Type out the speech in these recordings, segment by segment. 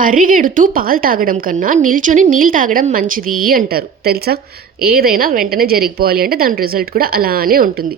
పరిగెడుతూ పాలు తాగడం కన్నా నిల్చొని నీళ్ళు తాగడం మంచిది అంటారు తెలుసా. ఏదైనా వెంటనే జరిగిపోవాలి అంటే దాని రిజల్ట్ కూడా అలానే ఉంటుంది.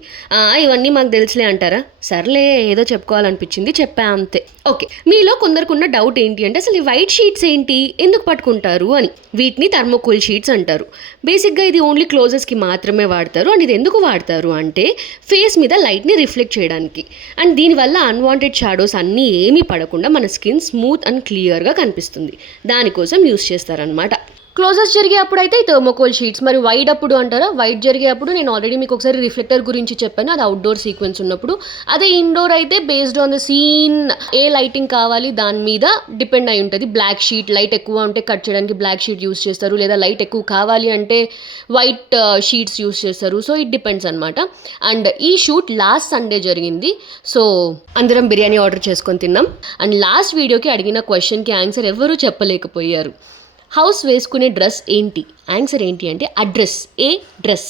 ఇవన్నీ మాకు తెలుసులే అంటారా, సర్లే ఏదో చెప్పుకోవాలనిపించింది చెప్పా అంతే. ఓకే, మీలో కొందరుకున్న డౌట్ ఏంటి అంటే అసలు ఈ వైట్ షీట్స్ ఏంటి, ఎందుకు పట్టుకుంటారు అని. వీటిని థర్మోకోల్ షీట్స్ అంటారు. బేసిక్గా ఇది ఓన్లీ క్లోజెస్కి మాత్రమే వాడతారు. అండ్ ఇది ఎందుకు వాడతారు అంటే ఫేస్ మీద లైట్ని రిఫ్లెక్ట్ చేయడానికి. అండ్ దీనివల్ల అన్వాంటెడ్ షాడోస్ అన్నీ ఏమీ పడకుండా మన స్కిన్ స్మూత్ అండ్ క్లియర్గా కనిపిస్తుంది. దానికోసం యూస్ చేస్తారనమాట. క్లోజెస్ జరిగేటప్పుడు అయితే ఈ థర్మోకోల్ షీట్స్. మరి వైట్ అప్పుడు అంటారా, వైట్ జరిగేటప్పుడు నేను ఆల్రెడీ మీకు ఒకసారి రిఫ్లెక్టర్ గురించి చెప్పాను, అది అవుట్డోర్ సీక్వెన్స్ ఉన్నప్పుడు. అదే ఇండోర్ అయితే based on the scene a lighting కావాలి దాని మీద డిపెండ్ అయి ఉంటుంది. బ్లాక్ షీట్ లైట్ ఎక్కువ ఉంటే కట్ చేయడానికి బ్లాక్ షీట్ యూస్ చేస్తారు, లేదా లైట్ ఎక్కువ కావాలి అంటే వైట్ షీట్స్ యూస్ చేస్తారు. సో ఇట్ డిపెండ్స్ అనమాట. అండ్ ఈ షూట్ లాస్ట్ సండే జరిగింది. సో అందరం బిర్యానీ ఆర్డర్ చేసుకొని తిన్నాం. అండ్ లాస్ట్ వీడియోకి అడిగిన క్వశ్చన్కి ఆన్సర్ ఎవరూ చెప్పలేకపోయారు. హౌస్ వేసుకునే డ్రెస్ ఏంటి, ఆన్సర్ ఏంటి అంటే అడ్రస్. ఏ డ్రెస్.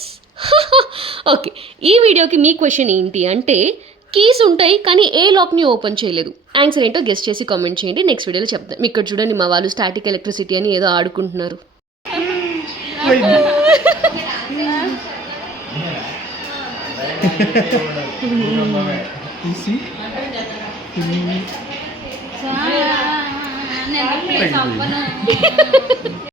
ఓకే, ఈ వీడియోకి మీ క్వశ్చన్ ఏంటి అంటే కీస్ ఉంటాయి కానీ ఏ లాక్ని ఓపెన్ చేయలేదు. ఆన్సర్ ఏంటో గెస్ట్ చేసి కామెంట్ చేయండి, నెక్స్ట్ వీడియోలో చెప్తాం. ఇక్కడ చూడండి మా వాళ్ళు స్టాటిక్ ఎలక్ట్రిసిటీ అని ఏదో ఆడుకుంటున్నారు.